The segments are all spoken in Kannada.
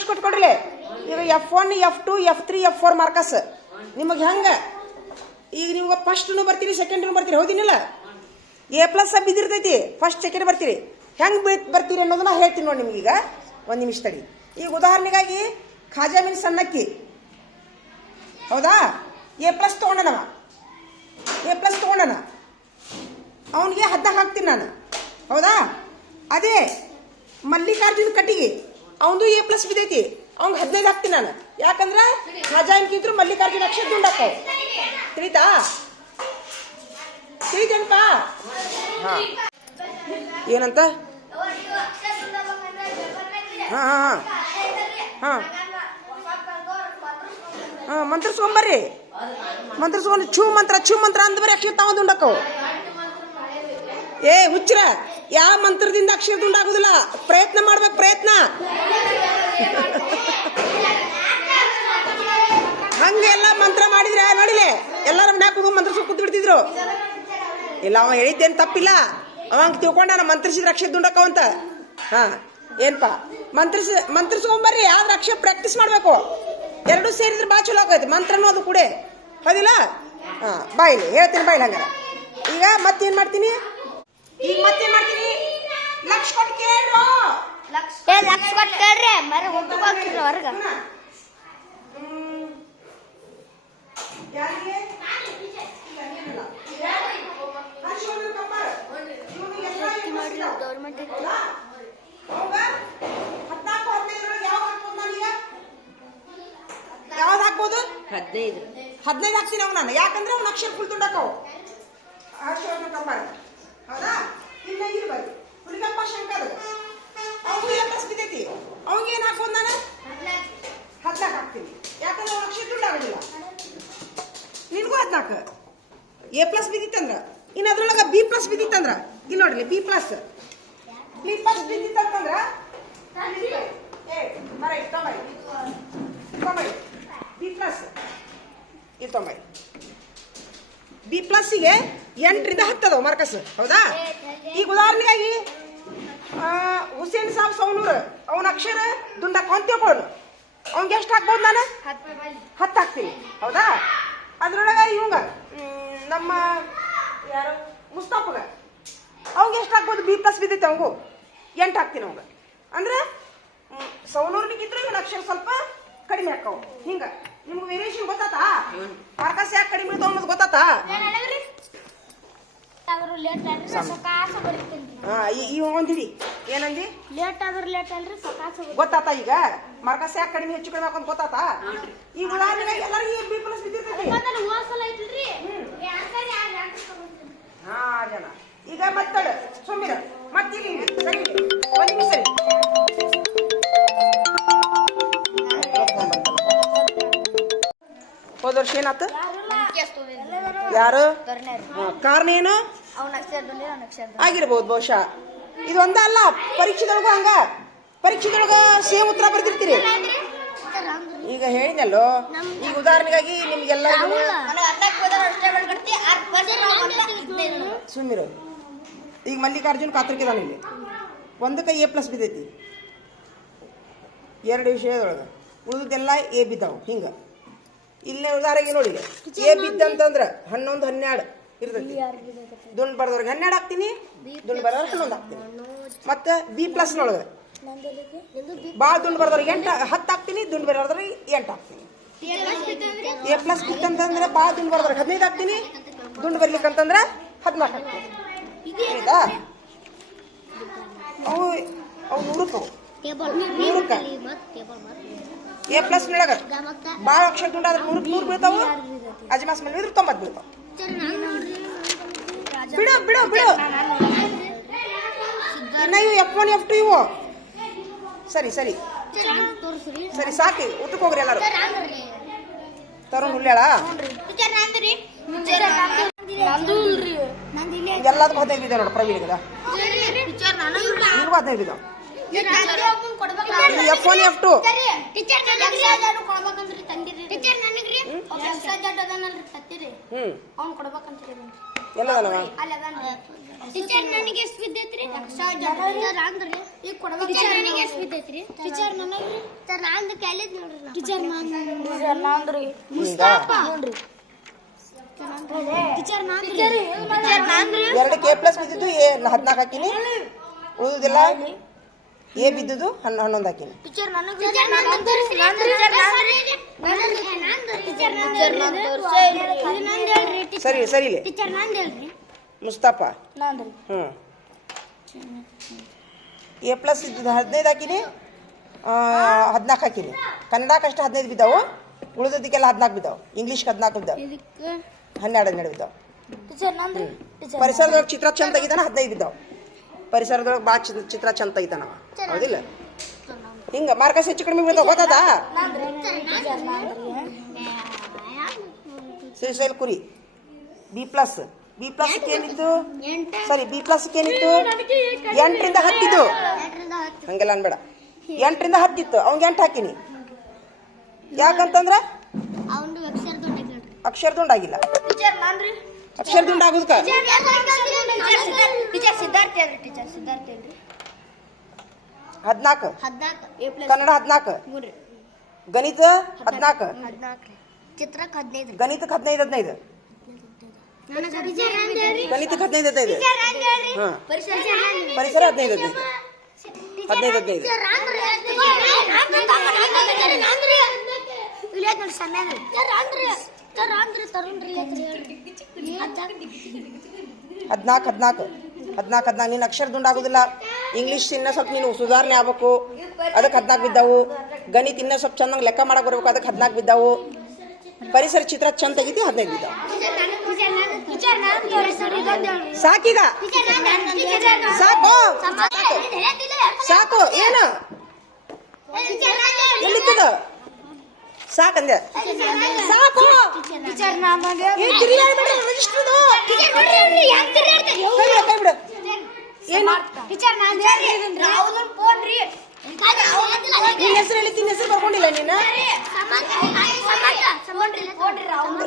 ಲಕ್ಷ ಕೊಟ್ಕೊಡ್ರಿ. ಈಗ F one F two F three F four marks ನಿಮಗೆ ಹೆಂಗೆ? ಈಗ ನೀವು ಫಸ್ಟ್ನು ಬರ್ತೀರಿ ಸೆಕೆಂಡ್ನು ಬರ್ತೀರಿ, ಹೌದಿನಿಲ್ಲ? ಎ ಪ್ಲಸ್ ಬಿದ್ದಿರ್ತೈತಿ ಫಸ್ಟ್ ಸೆಕೆಂಡ್ ಬರ್ತೀರಿ. ಹೆಂಗೆ ಬಿ ಬರ್ತೀರಿ ಅನ್ನೋದನ್ನ ಹೇಳ್ತೀನಿ ನೋಡಿ ನಿಮಗೀಗ. ಒಂದು ನಿಮಿಷ ತಡಿ. ಈಗ ಉದಾಹರಣೆಗಾಗಿ ಖಾಜಾ ಮೀನ್ ಸಣ್ಣಕ್ಕಿ. ಹೌದಾ? ಎ ಪ್ಲಸ್ ತೊಗೊಂಡನವ. ಎ ಪ್ಲಸ್ ತೊಗೊಂಡನ. ಅವನಿಗೆ ಹದ್ದ ಹಾಕ್ತೀನಿ ನಾನು. ಹೌದಾ? ಅದೇ ಮಲ್ಲಿಕಾರ್ಜುನ ಕಟ್ಟಿಗೆ. ಅವನದು ಎ ಪ್ಲಸ್ ಬಿದ್ದೈತಿ ಅವ್ನಿಗೆ ಹದಿನೈದು ಹಾಕ್ತೀನಿ ನಾನು. ಯಾಕಂದ್ರೆ ಖಜಾನ್ಕಿದ್ರು ಮಲ್ಲಿಕಾರ್ಜುನ ಅಕ್ಷರ ದುಂಡಾಕವು ತಿಳಿತಾ? ತಿಳಿತೇನಪ್ಪ? ಹಾಂ. ಏನಂತ? ಹಾಂ ಹಾಂ, ಹಾ. ಹಾ. ಮಂತ್ರಿಸ್ಕೊಂಬರ್ರಿ ಮಂತ್ರಿಸ್ಕೊಂಡು ಛೂ ಮಂತ್ರ ಛೂ ಮಂತ್ರ ಅಂದ್ಬರಿ ಬರೀ ಅಕ್ಷರ ತಾವ ದುಂಡಕ್ಕವು ಏ, ಹುಚ್ಚರ, ಯಾವ ಮಂತ್ರದಿಂದ ಅಕ್ಷರ ದುಂಡಾಗುದಿಲ್ಲ ಪ್ರಯತ್ನ ಮಾಡ್ಬೇಕು, ಪ್ರಯತ್ನ. ಹಂಗೆಲ್ಲ ಮಂತ್ರ ಮಾಡಿದ್ರೆ, ನೋಡಿಲೆ, ಎಲ್ಲರ ಮನ್ಯಾಗ ಕೂತು ಮಂತ್ರ ಕೂತ್ ಬಿಡ್ತಿದ್ರು ಇಲ್ಲ, ಅವ ಹೇಳಿದ್ದೇನು ತಪ್ಪಿಲ್ಲ. ಅವಂಗ ತಿಳ್ಕೊಂಡ ಮಂತ್ರಿಸಿದ ಅಕ್ಷರ ದುಂಡಕ್ಕವ ಅಂತ. ಹಾ, ಏನ್ಪ? ಮಂತ್ರಿಸ ಮಂತ್ರಿಸ್ಕೊಂಬರ್ರಿ ಯಾವ ಅಕ್ಷರ ಪ್ರಾಕ್ಟೀಸ್ ಮಾಡ್ಬೇಕು. ಎರಡು ಸೇರಿದ್ರೆ ಭಾಳ ಚಲೋ ಆಗೈತೆ ಮಂತ್ರನೂ ಅದು ಕೂಡ. ಹೌದಿಲ್ಲ? ಹಾ, ಬಾಯಿಲಿ, ಹೇಳ್ತೀನಿ ಬಾಯಿಲಿ ಹಂಗಾರ. ಈಗ ಮತ್ತೇನು ಮಾಡ್ತೀನಿ? ಈಗ ಮತ್ತೆ ಮಾಡ್ತೀನಿ? ಲಕ್ಷ ಕೊಟ್ಟು ಕೇಳ್ರು? ಏ ಲಕ್ಷ ಕೊಟ್ಟು ಕೇಳ್ರಿ. ಮರ ಹೋಗ್ತಿದ್ರು ಹೊರಗ. ಯಾರಿಗೆ? ಗೌರ್ಮೆಂಟ್ ಯಾವ್ದು ಹಾಕ್ಬೋದು ಹದಿನೈದು. ಹದಿನೈದು ಹಾಕ್ತೀನಿ ಅವ್ನು ನಾನು. ಯಾಕಂದ್ರೆ ಅವ್ನು ಅಕ್ಷರ ಫುಲ್ ದುಡ್ಡಕ್ಕವು ಹರ್ಷವರ್ಧನ್ ಕಂಬಾರ ಹೌದಾ? ಇಲ್ಲ ಇರ್ಬಾರ್ದು ಹುಲಿಗಪ್ಪ ಶಂಕರ್. ಅವ್ನು ಎ ಪ್ಲಸ್ ಬಿದ್ದೈತಿ ಅವ್ನಿಗೆ ಏನು ಹಾಕ್ಬೋದು ನಾನು? ಹದ್ನಾಲ್ಕು ಹಾಕ್ತೀನಿ. ಯಾಕಂದ್ರೆ ಅವ್ನ ಅಕ್ಷರ ದುಡ್ಡಾಗೋದಿಲ್ಲ ನಿನಗೂ ಹದ್ನಾಲ್ಕು. ಎ ಪ್ಲಸ್ ಬಿದ್ದಿತ್ತಂದ್ರ? ಇನ್ನು ಅದ್ರೊಳಗೆ ಬಿ ಪ್ಲಸ್ ಬಿದ್ದಿತ್ತಂದ್ರ? ಇಲ್ಲಿ ನೋಡ್ರಿ ಬಿ ಪ್ಲಸ್ ಬಿ ಪ್ಲಸ್ ಬಿದ್ದಿತ್ತಂದ್ರ ಏ ಮರ ತೊಂಬರಿ ತೊಂಬರಿ ಬಿ ಪ್ಲಸ್ ಇದು ತೊಂಬರಿ ಬಿ ಪ್ಲಸ್ಸಿಗೆ ಎಂಟರಿಂದ ಹತ್ತದವು ಮಾರ್ಕಸ್ ಹೌದಾ? ಈಗ ಉದಾಹರಣೆಗಾಗಿ ಹುಸೇನ್ ಸಾಬ್ ಸೌನೂರ್, ಅವನ ಅಕ್ಷರ ದುಂಡ ಅಂತ ತಿಳ್ಕೊಳ್ಳು ಅವ್ನಿಗೆ ಎಷ್ಟು ಹಾಕ್ಬೋದು ನಾನು? ಹತ್ತು ಹಾಕ್ತೀನಿ. ಹೌದಾ? ಅದ್ರೊಳಗೆ ಇವಂಗ ನಮ್ಮ ಯಾರು? ಮುಸ್ತಫಗ. ಅವ್ಗೆ ಎಷ್ಟು ಹಾಕ್ಬೋದು? ಬಿ ಪ್ಲಸ್ ಬಿದ್ದೈತೆ ಅವಂಗು ಎಂಟು ಹಾಕ್ತೀನಿ ಅವಂಗ ಅಂದ್ರೆ ಸೌನೂರ್ನಿಗಿದ್ರೆ ಅಕ್ಷರ ಸ್ವಲ್ಪ ಕಡಿಮೆ ಹಾಕವು ಹಿಂಗ. ನಿಮ್ಗೆ ವೇರಿಯೇಷನ್ ಗೊತ್ತಾತಾ? ಮಾರ್ಕಸ್ ಯಾಕೆ ಕಡಿಮೆ ಇರ್ತಾವ ಅನ್ನೋದು ಗೊತ್ತಾತಾ? ಆದ್ರೂ ಲೇಟ್ ಅಲ್ರಿ ಸಕಾಸ ಬರೀತೀನಿ ಹಾ ಈ ಒಂದಿಡಿ ಏನಂದಿ? ಲೇಟ್ ಆದ್ರೂ ಲೇಟ್ ಅಲ್ರಿ ಸಕಾಸ ಗೊತ್ತಾತಾ ಈಗ? ಮಾರ್ಕಸ್ ಯಾಕೆ ಕಡಿಮೆ ಹೆಚ್ಚು ಕಡಿಮೆ ಹಾಕೊಂಡ್ ಗೊತ್ತಾತಾ? ಈ ಉದಾಹರಣೆಗೆ ಎಲ್ಲರಿಗೂ ಬಿ ಪ್ಲಸ್ ಬಿದ್ದಿರ್ತೈತಿ ಹೋಸಲ ಐತಿಲ್ರಿ? ಹಾ ಜನ ಈಗ ಮತ್ತಡ ಸುಮ್ಮಿರ ಮತ್ತೀಗ ಸರಿ ಒಂದ್ ನಿಮಿಷ ಸರಿ ಹೋದ ವರ್ಷ ಏನಾತ? ಯಾರು? ಕಾರಣ ಏನು? ಆಗಿರ್ಬೋದು ಬಹುಶಃ. ಇದು ಒಂದ ಅಲ್ಲ ಪರೀಕ್ಷೆದೊಳಗ ಹಂಗ. ಪರೀಕ್ಷೆದೊಳಗ ಸೇಮ್ ಉತ್ತರ ಬರ್ತಿರ್ತೀರಿ ಈಗ ಹೇಳಿದಲ್ಲೋ ಈಗ ಉದಾಹರಣೆಗಾಗಿ ನಿಮ್ಗೆಲ್ಲ ಸುಮ್ಮಿರು ಈಗ ಮಲ್ಲಿಕಾರ್ಜುನ್ ಕಾತರ್ಕಿದಾನ ಇಲ್ಲಿ. ಒಂದಕ್ಕೆ ಎ ಪ್ಲಸ್ ಬಿದ್ದೈತಿ. ಎರಡು ವಿಷಯದೊಳಗೆ. ಉಳಿದೆಲ್ಲ ಎ ಬಿದ್ದಾವು ಹಿಂಗೆ. ಇಲ್ಲೇ ಉದಾಹರಣೆಗೆ ನೋಡಿ. ಎ ಬಿದ್ದಂತಂದ್ರ ಹನ್ನೊಂದು ಹನ್ನೆರಡು ಇರ್ತೈತಿ. ದುಂಡ್ ಬರ್ದವ್ರಿಗೆ ಹನ್ನೆರಡು ಹಾಕ್ತೀನಿ. ದುಂಡ್ ಬರ್ದವ್ರಿಗೆ ಹನ್ನೊಂದು ಹಾಕ್ತೀನಿ. ಮತ್ತೆ ಬಿ ಪ್ಲಸ್ನೊಳಗೆ ಭಾಳ ದುಂಡ್ ಬರ್ದವ್ರಿಗೆ ಎಂಟು ಹತ್ತು ಹಾಕ್ತೀನಿ. ದುಂಡ್ ಬರ್ದವ್ರಿಗೆ ಎಂಟು ಹಾಕ್ತೀನಿ. ಎ ಪ್ಲಸ್ ಬಿತ್ತಂತಂದ್ರೆ ಭಾಳ ದುಂಡ್ ಬರ್ದವ್ರಿಗೆ ಹದಿನೈದು ಹಾಕ್ತೀನಿ. ದುಂಡ್ ಬರ್ಲಿಕ್ಕಂತಂದ್ರೆ ಹದಿನಾಲ್ಕು ಹಾಕ್ತೀನಿ. ಆಯ್ತಾ ಅವು ಅವು ನೂರಕ್ಕೆ. ನೂರಕ್ಕೆ ಎ ಪ್ಲಸ್ ನೊಳಗ ಭಾಳ ಅಕ್ಷರ ದುಂಡ ಆದ್ರೆ ನೂರಕ್ಕೆ ನೂರು ಬೀಳ್ತಾವು? ಅಜ್ಮಾಸ್ ಮೇಲೆ ಬಿದ್ರೆ ತೊಂಬತ್ತು ಬೀಳ್ತಾವ. ಬಿಡು ಬಿಡು ಬಿಡು. ಇನ್ನ ಇವು ಎಫ್ ಒನ್ ಎಫ್ ಟು ಇವು. ಸರಿ ಸರಿ. ಸರಿ ಸಾಕಿ. ಊಟಕ್ಕೆ ಹೋಗ್ರಿ ಎಲ್ಲರೂ. ತರುಣ್ ನಂದು ಇಲ್ಲೇ ಎಲ್ಲದಕ್ಕೂ ಹದಿನೈದು ಇದೆ ನೋಡಿ ನನಗೆ ನಿನಗೂ ಹದಿನೈದು ಬಿದ್ದಾವ F one F two teacher ನನಗೆ ಕೊಡ್ಬೇಕಂದ್ರಿ ತಂದಿರಿ ಟೀಚರ್ ನನಗ್ರಿ. ಎಕ್ಸ್ಟ್ರಾ ಜಡ್ ಅದನಲ್ರಿ ತತ್ತಿರಿ. ಹ್ಮ್. ಅವ್ನು ಎಲ್ಲ ಎಲ್ಲದನವ? ಅಲ್ಲಿ ಅದಾನ್ರಿ. ಟೀಚರ್ ನನಗೆ ಎಷ್ಟು ಬಿದ್ದೈತ್ರಿ ಈಗ ಕೊಡಬೇಕು ಟೀಚರ್ ನನಗೆ ಎಷ್ಟು ಬಿದ್ದೈತ್ರಿ ಟೀಚರ್ ನನಗೆ ಸರ್ ನಾನು ಕೇಳಿದ್ ನೋಡ್ರಿ ಟೀಚರ್ ನಾನು ನಾನ್ರಿ ಮುಸ್ತಾಫ? ನೋಡ್ರಿ. ಟೀಚರ್ ನಾನು ಟೀಚರ್ ನಾನ್ರಿ ಎರಡು ಕೆ ಪ್ಲಸ್ ಬಿದ್ದಿದ್ದು ಎ ಹದಿನಾಲ್ಕು ಹಾಕಿನಿ. ಉಳಿದಿಲ್ಲ? ಎ ಬಿದ್ದುದು ಹನ್ನ ಹನ್ನೊಂದು ಹಾಕಿನಿ. ಸರಿ ಸರಿ ಇಲ್ಲಿ ಟೀಚರ್ ನಂದು ಹೇಳ್ರಿ. ಮುಸ್ತಾಫ? ಹ್ಞೂ ಎ ಪ್ಲಸ್ ಇದ್ದದ್ದು ಹದಿನೈದು ಹಾಕಿನಿ. ಹದಿನಾಲ್ಕು ಹಾಕಿನಿ. ಕನ್ನಡಕ್ಕಷ್ಟು ಹದಿನೈದು ಬಿದ್ದಾವು. ಉಳಿದದಕ್ಕೆಲ್ಲ ಹದಿನಾಲ್ಕು ಬಿದ್ದಾವು. ಇಂಗ್ಲೀಷ್ಗೆ ಹದಿನಾಲ್ಕು ಬಿದ್ದಾವು. ಹನ್ನೆರಡು ಹನ್ನೆರಡು ಬಿದ್ದಾವು. ಪರಿಸರದ ಚಿತ್ರ ಚಂದ ತೆಗಿದಾನ ಹದಿನೈದು ಬಿದ್ದಾವೆ. ಪರಿಸರದೊಳಗೆ ಭಾಳ ಚಿತ್ರ ಚಂದ ತೆಗಿತಾನ. ಹೌದಿಲ್ಲ? ಹಿಂಗೆ ಮಾರ್ಕಸ್ ಹೆಚ್ಚು ಕಡಿಮೆ ಬೀಳ್ತಾವ ಗೊತ್ತದ? ಶ್ರೀಶೈಲ್ ಕುರಿ. ಬಿ ಪ್ಲಸ್ ಬಿ ಪ್ಲಸ್ ಏನಿತ್ತು ಸರಿ ಸಾರಿ ಬಿ ಪ್ಲಸ್ ಏನಿತ್ತು ಎಂಟರಿಂದ ಹತ್ತಿದ್ದು. ಹಂಗೆಲ್ಲ ಅನ್ಬೇಡ. ಎಂಟರಿಂದ ಹತ್ತಿತ್ತು. ಅವ್ನಿಗೆ ಎಂಟು ಹಾಕಿನಿ. ಯಾಕಂತಂದ್ರೆ? ಅಕ್ಷರ ದುಂಡಾಗಿಲ್ಲ ಟೀಚರ್ ನಾನ್ರಿ ಅಕ್ಷರ ದುಂಡಾಗೋದಕ್ಕ ಟೀಚರ್ ಸಿದ್ಧಾರ್ಥ ಹೇಳ್ರಿ ಟೀಚರ್ ಸಿದ್ಧಾರ್ಥ ಹೇಳ್ರಿ ಹದಿನಾಲ್ಕು ಹದಿನಾಲ್ಕು ಎ ಪ್ಲಸ್ ಕನ್ನಡ ಹದಿನಾಲ್ಕು ಮೂರ್ರಿ ಗಣಿತ ಹದಿನಾಲ್ಕು ಹದಿನಾಲ್ಕು ರೀ ಚಿತ್ರಕ್ಕೆ ಹದಿನೈದು ಗಣಿತಕ್ಕೆ ಹದಿನೈದು ಹದಿನೈದು ನನಗೆ ಟೀಚರ್ ನಂದು ಹೇಳ್ರಿ ಗಣಿತಕ್ಕೆ ಹದಿನೈದು ಹದಿನೈದು ಟೀಚರ್ ನಂದು ಹೇಳ್ರಿ ಹಾಂ ಪರಿಸರ ಪರಿಸರ ಹದಿನೈದು ಹದಿನೈದು ಹದಿನೈದು ಹದಿನೈದು ಹದಿನಾಲ್ಕು ಹದಿನಾಲ್ಕು. ಹದಿನಾಲ್ಕು ಹದಿನಾಲ್ಕು. ನೀನು ಅಕ್ಷರ ದುಂಡಾಗೋದಿಲ್ಲ ಇಂಗ್ಲೀಷ್ ಇನ್ನ ಸ್ವಲ್ಪ ನೀನು ಸುಧಾರಣೆ ಆಗ್ಬೇಕು. ಅದಕ್ಕೆ ಹದಿನಾಲ್ಕು ಬಿದ್ದಾವು. ಗಣಿತ ಇನ್ನ ಸ್ವಲ್ಪ ಚೆನ್ನಾಗಿ ಲೆಕ್ಕ ಮಾಡಕ್ಕೆ ಬರ್ಬೇಕು. ಅದಕ್ಕೆ ಹದಿನಾಲ್ಕು ಬಿದ್ದಾವು. ಪರಿಸರ ಚಿತ್ರ ಚಂದ ತೆಗಿತೀವಿ ಹದಿನೈದು ಬಿದ್ದಾವು. ಸಾಕೀಗ. ಸಾಕು. ಸಾಕು. ಏನು? ಎಲ್ಲಿತ್ತದ? ಸಾಕಂದೆ. ಸಾಕು. ತಿರುಗಾಡ್ಬೇಡ, ರಿಜಿಸ್ಟ್ರದು. ಕೈ ಬಿಡು. ಏನು? ನಿನ್ನ ಹೆಸರು ಹೇಳಿ ನಿನ್ನ ಹೆಸರು ನೀನು?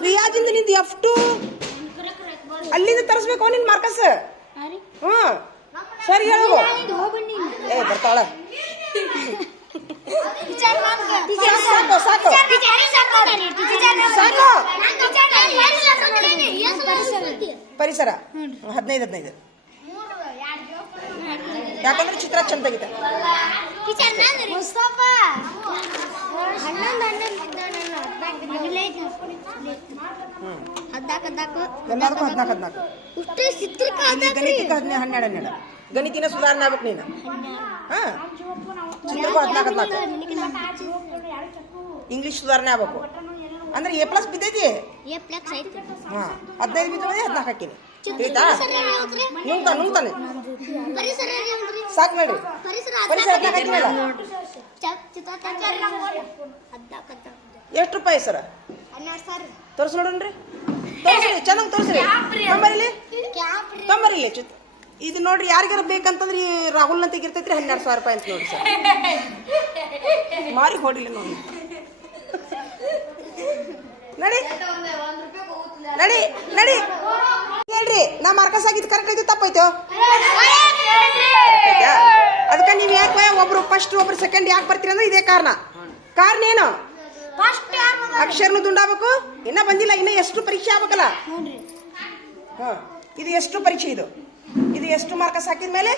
ರಿಯಾಜಿಂದ ನಿಂದು ಎಫ್ ಟು ಅಲ್ಲಿಂದ ತರಿಸ್ಬೇಕು ನಿನ್ ಮಾರ್ಕಸ್ ಹ್ಞೂ ಸರಿ ಹೇಳು. ಏ ಬರ್ತಾಳ. ಪರಿಸರ. ಹದಿನೈದು ಹದಿನೈದು. ಯಾಕಂದ್ರೆ ಚಿತ್ರ ಚಂದ ತೆಗಿತ ಹದ್ನಾಲ್ಕು ಎಲ್ಲದಕ್ಕೂ ಹದಿನಾಲ್ಕು ಹದಿನಾಲ್ಕು. ಇಲ್ಲಿ ಗಣಿತಕ್ಕೆ ಹದಿನೈದು ಹನ್ನೆರಡು ಹನ್ನೆರಡು. ಗಣಿತಿನ ಸುಧಾರಣೆ ಆಗ್ಬೇಕು ನೀನು. ಹಾಂ. ಚಿತ್ರಕ್ಕೂ ಹದಿನಾಲ್ಕು ಹದಿನಾಲ್ಕು. ಇಂಗ್ಲೀಷ್ ಸುಧಾರಣೆ ಆಗ್ಬೇಕು. ಅಂದ್ರೆ ಎ ಪ್ಲಸ್ ಬಿದ್ದೈತಿ ಹಾ. ಹದಿನೈದು ಬಿದ್ದೋದೆ ಹದಿನಾಲ್ಕು ಹಾಕಿನಿ ತಿಳಿತಾ ನುಂಗ್ತಾನೆ. ನುಂಗ್ತಾನೆ? ಸಾಕು ನೋಡ್ರಿ ಪರಿಸರ ಹದಿನಾಲ್ಕು ಹಾಕಿನಲ್ಲ ಎಷ್ಟು ರೂಪಾಯಿ ಸರ್? ತರ್ಸಿ ನೋಡೋಣ ರೀ ನೋಡೋಣ್ರಿ. ತೋರಿಸ್ರಿ ಚೆನ್ನಾಗಿ ತೋರಿಸ್ರಿ. ತಂಬರಿಲಿ? ತೊಂಬರಿಲಿ ಚುತ್. ಇದು ನೋಡ್ರಿ ಯಾರಿಗಾರ ಬೇಕಂತಂದ್ರೆ ಈ ರಾಹುಲ್ ಅಂತ ಇರ್ತೈತ್ರಿ ಹನ್ನೆರಡು ಸಾವಿರ ರೂಪಾಯಿ ಅಂತ ನೋಡಿ ಸರ್. ಮಾರಿ ಹೊಡಿಲಿ ನೋಡಿ. ನಡಿ. ನಡಿ ನಡಿ. ಹೇಳ್ರಿ ನಾ ಮಾರ್ಕಸ್ ಆಗಿದ್ದು ಕರೆಕ್ಟ್ ಐತಿ ತಪ್ಪೈತೋ? ಅದಕ್ಕೆ ನೀವು ಯಾಕೆ ಒಬ್ರು ಫಸ್ಟ್ ಒಬ್ರು ಸೆಕೆಂಡ್ ಯಾಕೆ ಬರ್ತೀರಿ ಅಂದ್ರೆ ಇದೇ ಕಾರಣ. ಕಾರಣ ಏನು? ಅಕ್ಷರನು ದುಂಡಾಗಬೇಕು. ಇನ್ನ ಬಂದಿಲ್ಲ ಇನ್ನ ಎಷ್ಟು ಪರೀಕ್ಷೆ ಆಗ್ಬೇಕಲ್ಲ? ಹಾ ಇದು ಎಷ್ಟು ಪರೀಕ್ಷೆ ಇದು? ಇದು ಎಷ್ಟು ಮಾರ್ಕಸ್ ಹಾಕಿದ ಮೇಲೆ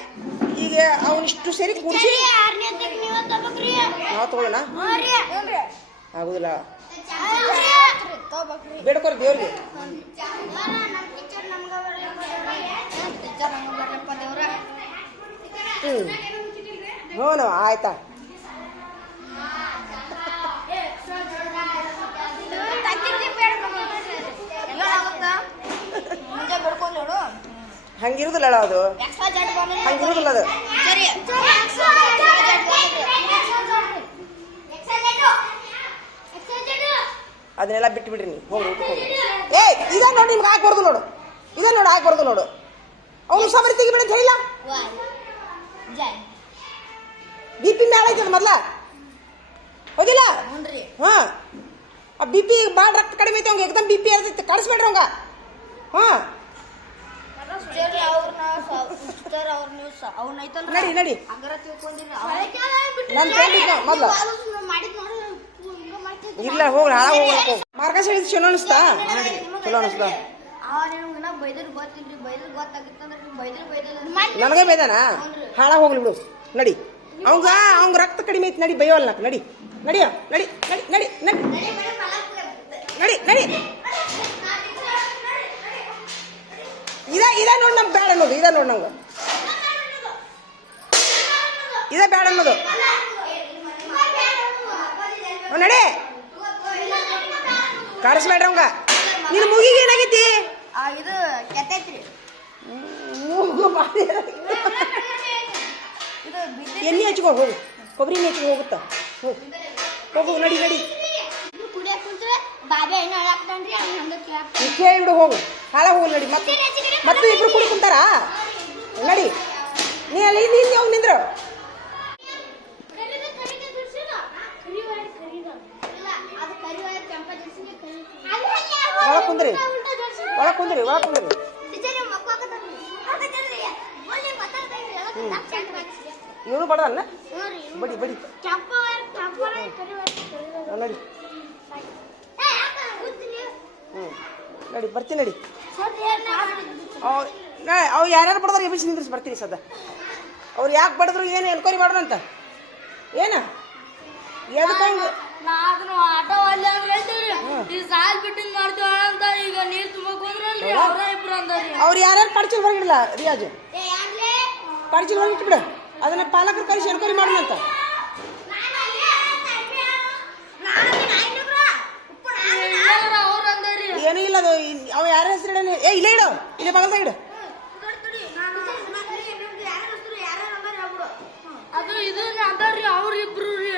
ಈಗ ಅವನಿಷ್ಟು ಸೇರಿ ಕೂಡಿಸಿ ನೀವು ತಗೊಳ್ಳೋಣ? ಹ್ಞೂ ಆಗುದಿಲ್ಲ. ಬೇಡ್ಕೊರಿ ದೇವ್ರಿಗೆ. ಹ್ಮ್. ಹ್ಞೂ ಆಯ್ತಾ ಮುಂದೆ ಬಡ್ಕೊಂಡು ನೋಡು ಹಂಗಿರುದಿಲ್ಲ ಅದು. ಹಂಗಿರುದಿಲ್ಲ ಅದು. ಸರಿ. ಅದನ್ನೆಲ್ಲ ಬಿಟ್ಟು ಬಿಡ್ರಿ ನೀವು ಹೋಗಿ ಹೋಗಿ ಏ ಇದ ನೋಡಿ ನಿಮ್ಗೆ ಹಾಕ್ಬಾರ್ದು ನೋಡು. ಇದ ನೋಡಿ ಹಾಕ್ಬಾರ್ದು ನೋಡು. ಅವನು ಸಬರಿ ತೆಗಿಬೇಡ ಅಂತ ಹೇಳಿಲ್ಲ? ಜೈ ಬಿ ಪಿ ಮೇಲೆ ಐತದ ಮೊದ್ಲ? ಹೋಗಿಲ್ಲ? ಹಾ. ಆ ಬಿ ಪಿ ಭಾಳ ರಕ್ತ ಕಡಿಮೆ ಐತೆ ಅವ್ಗೆ ಎಕ್ದಮ್ ಬಿ ಪಿ ಇರ್ತೈತೆ ಕಳಿಸ್ಬೇಡ್ರಿ ಅವಂಗ. ಹಾ ಟೀಚರ್ ಅವ್ರನ್ನ ಟೀಚರ್ ಅವ್ರ ನೀವು ಅವ್ನ ಐತಲ್ರ ನಡಿ ನಡಿ. ನನ್ ಮೊದ್ಲು. ಇಲ್ಲ ಹೋಗ್ಲಿ ಹಾಳ ಹೋಗ್ಬೇಕು ಮಾರ್ಗಸ್ ಹೇಳಿದ್ ಚಲೋ ಅನಿಸ್ತಾ? ಚಲೋ ಅನಿಸ್ತಾ. ನನಗೆ ಬೈದಾನ? ಹಾಳ ಹೋಗ್ಲಿ ಬಿಡು. ನಡಿ. ಅವಂಗ ಅವಂಗ ರಕ್ತ ಕಡಿಮೆ ಐತಿ ನಡಿ ಬೈಯೋಲ್ಲ ನಡಿ. ನಡಿಯೋ? ನಡಿ ನಡಿ ನಡಿ ನಡಿ ನಡಿ ನಡಿ. ಇದ ಇದೇ ನೋಡಿ ನಮ್ಗೆ ಬೇಡ ಅನ್ನೋದು ಇದೇ ನೋಡಿ ನಂಗೆ. ಇದೇ ಬೇಡ ಅನ್ನೋದು. ನಡಿ. ಕಾಡಿಸ್ಬೇಡ್ರಿ ಅವಂಗ. ನಿನ್ನ ಮುಗಿಗೆ ಏನಾಗೈತಿ? ಇದು ಕೆತ್ತೈತ್ರಿ ಮೂಗು ಎಣ್ಣೆ ಹಚ್ಕೊ ಹೋಗು. ಕೊಬ್ಬರಿ ಎಣ್ಣೆ ಹಚ್ಕೊ ಹೋಗುತ್ತಾ. ಹೋಗು ಹೋಗು ನಡಿ ನಡಿ. ಹಾಕ್ತಾನ್ರಿ ಅವ್ನ ಹಂಗ ಹಾಳ ಹೋಗು ನಡಿ. ಮತ್ತೆ ಮತ್ತೆ ಇಬ್ರು ಕುಡಿ ಕುಂತಾರ? ನಡಿ. ನೀ ಅಲ್ಲಿ ನೀನ್ ಹೋಗಿ ನಿಂದ್ರು. ಒಳಗ್ ಕುಂದ್ರಿ. ಒಳ ಕುಂದ್ರಿ ಒಳ ಕುಂದ್ರಿ. ಇವನು ಬಡದಲ್ಲ ಬಡಿ ಬಡಿ ಹಾ, ನಡಿ ಹ್ಞೂ ನಡಿ ಬರ್ತೀನಿ ನಡಿ. ಅವ್ರು ಅವ್ ಯಾರ್ಯಾರು ಬಡದ್ರು ಎಬ್ಬಿಸಿ ನಿಂದ್ರಿಸಿ ಬರ್ತೀನಿ ಸದ ಅವ್ರು ಯಾಕೆ ಬಡದ್ರು ಏನು ಎನ್ಕ್ವೈರಿ ಮಾಡೋಣ ಅಂತ ಏನ? ಎದಕ್ಕೆ ಹಂಗೆ ನಾದನು ಆಟೋ ಅಲ್ಲಿ ಅಂದ್ರೆ ಹೇಳ್ತೀವ್ರಿ ಈ ಸಾಲ್ ಬಿಟ್ಟಿಂಗ್ ಮಾಡ್ತೀವ ಅಂತ ಈಗ ನೀರ್ ತುಂಬಕ್ ಹೋದ್ರಲ್ರಿ ಅವ್ರ ಇಬ್ರು ಅಂದ್ರಿ ಅವ್ರು ಯಾರ್ಯಾರು ಪರ್ಚಿಲ್ ಹೊರಗಿಡಲ್ಲ ರಿಯಾಜು? ಹೊರಗಿಟ್ಟು ಬಿಡು ಅದನ್ನ ಪಾಲಕರು ಕಳಿಸಿ ಎನ್ಕ್ವೈರಿ ಮಾಡೋಣ ಅಂತ ಇಲ್ಲೇ ಇಡು ಇಲ್ಲೇ ಬಗಲ್ದಾಗ ಇಡು ಅದು ಇದು ಅಂದಾರ್ರಿ ಅವ್ರ ಇಬ್ರು ರೀ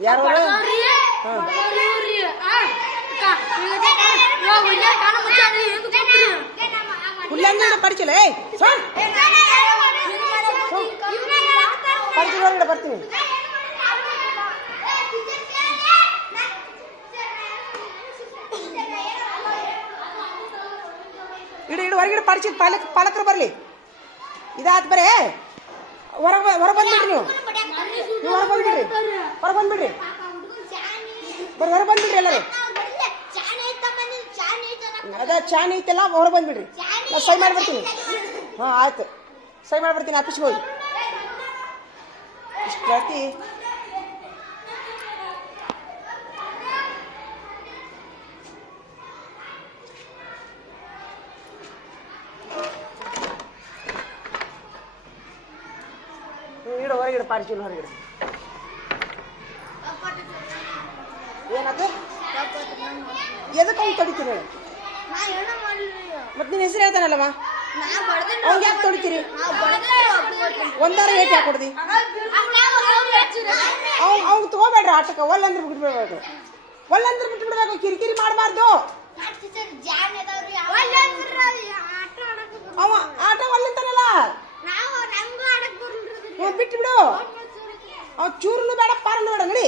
ಯಾರು ಅವ್ರು? ಬಡದವ್ರಿ, ಬಡದವ್ರಿ, ಆ, ಅಕ್ಕ, ಈಗ ಇವಾಗ ಒಳ್ಳೆ ಕಾಣ ಮುಚ್ಚಾರಿ, ಹಿಂಗ್ ಕೂತ್ರಿ. ಹುಲ್ಲಂದ ಪಡ್ಚಿಲ್ಲ ಏಯ್ ಸೋನ್ ಪಡ್ಚಿಲ್ ಹೊರಗಿಡ ಬರ್ತೀನಿ ಇಡು ಇಡು, ಹೊರಗಿಡ ಪಡಿಸಿ ಪಾಲಕ್, ಪಾಲಕರು ಬರಲಿ. ಇದಾದ ಬರೇ ಹೊರ ಹೊರ ಬಂದ್ಬಿಡ್ರಿ ನೀವು. ನೀವು ಹೊರ ಬಂದ್ಬಿಡ್ರಿ. ಹೊರ ಬಂದ್ಬಿಡ್ರಿ. ಬರ್ರಿ ಹೊರ ಬಂದ್ಬಿಡ್ರಿ ಎಲ್ಲರೂ. ಅದ ಚಾನ್ ಐತೆಲ್ಲ ಹೊರ ಬಂದ್ಬಿಡ್ರಿ. ನಾ ಸೈ ಮಾಡಿ ಬರ್ತೀನಿ ಹಾಂ, ಆಯ್ತು. ಸೈ ಮಾಡಿ ಬರ್ತೀನಿ ಆಫೀಸ್ಗೆ ಹೋಗಿ ಇಷ್ಟು ಇಡು ಹೊರಗಿಡು ಪಾರ್ಚಿಲ್ ಹೊರಗಿಡು ಏನದು ಎದಕ್ಕೆ ಅವ್ನು ತಡಿತೀನಿ ಹೇಳು ಮತ್ತೆ ನಿನ್ನ ಹೆಸರು ಹೇಳ್ತಾನಲ್ಲಮ್ಮ ಅವ್ನಿಗೆ ಯಾಕೆ ತೊಡಿತೀರಿ ಒಂದಾರ ಏಟ್ ಯಾಕೆ ಕೊಡ್ದಿ ಅವ್ನು ಅವ್ನು ತಗೋಬೇಡ್ರಿ ಆಟಕ್ಕೆ ಒಲ್ಲಂದ್ರೆ ಬಿಟ್ಬಿಡ್ಬೇಕು ಒಲ್ಲಂದ್ರೆ ಬಿಟ್ಬಿಡ್ಬೇಕು ಕಿರಿಕಿರಿ ಮಾಡಬಾರ್ದು ಅವ ಆಟ ಒಲ್ಲಂತಾನಲ್ಲ ಹ್ಞೂ ಬಿಟ್ಟು ಬಿಡು. ಅವ ಚೂರುನು ಬೇಡ ಪಾರನು ಬೇಡ ನಡಿ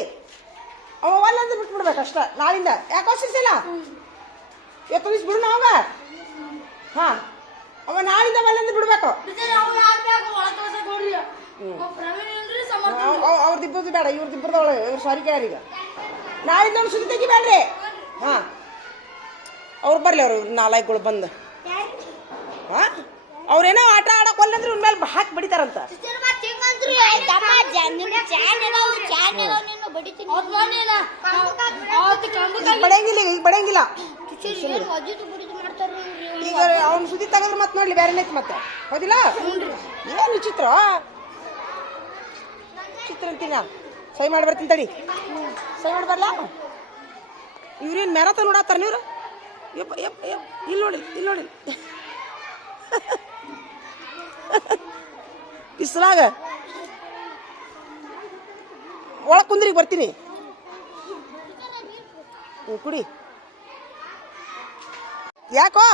ಅವ ಒಲ್ಲಂದ್ರೆ ಬಿಟ್ಬಿಡ್ಬೇಕು ಅಷ್ಟ ನಾಳಿಂದ. ಯಾಕೆ ಅವಸರಿಸಿಲ್ಲ ಎತ್ತು ದಿವ್ಸ ಬಿಡು ನಾವ. ಹಾ. ಅವ ನಾಳಿಂದ ಒಲ್ಲಂದ್ರೆ ಬಿಡ್ಬೇಕು. ಅವ್ರದ್ದು ಇಬ್ಬರದು ಬೇಡ ಇಬ್ಬರದ ಒಳಗೆ ಇವ್ರು ಸಾರಿ ಕೇಳಿ ನಾಳಿಂದ ಅವ್ನು ಸುದ್ದಿ ತೆಗಿಬೇಡ್ರಿ ಹಾ. ಅವ್ರು ಬರಲಿ ಅವರು ನಾಲ್ಕುಗಳು ಬಂದು. ಹಾ. ಅವ್ರೇನೋ ಆಟ ಆಡಕ್ಕೆ ಒಲ್ಲಂದ್ರೆ ಇವ್ನ ಮೇಲೆ ಹಾಕಿ ಬಿಡಿತಾರಂತ. ಈಗ ಬಡಿಯಂಗಿಲ್ಲ. ಈಗ ಅವ್ನ ಸುದ್ದಿ ತಗದ್ರ ಮತ್ತೆ ನೋಡ್ಲಿ ಬೇರೆ ಐತಿ ಮತ್ತೆ. ಹೌದಿಲ್ಲ? ಏನು ವಿಚಿತ್ರ? ಚಿತ್ರ ಅಂತೀನಿ ನಾನು. ಸೈ ಮಾಡಿ ಬರ್ತೀನಿ ತಡಿ. ಸೈ ಮಾಡಿ ಬರಲ್ಲ ಇವ್ರೇನು ಮ್ಯಾರತ ನೋಡತ್ತಾರ ನೀವ್ರು? ಯಪ್ಪ ಯಪ್ಪ ಯಪ್ಪ. ಇಲ್ಲಿ ನೋಡಿ ಇಲ್ಲಿ ನೋಡಿ. ಬಿಸಿಲಾಗ. ಒಳಗೆ ಕುಂದ್ರಿಗೆ ಬರ್ತೀನಿ. ಕುಡಿ. ಯಾಕೋ?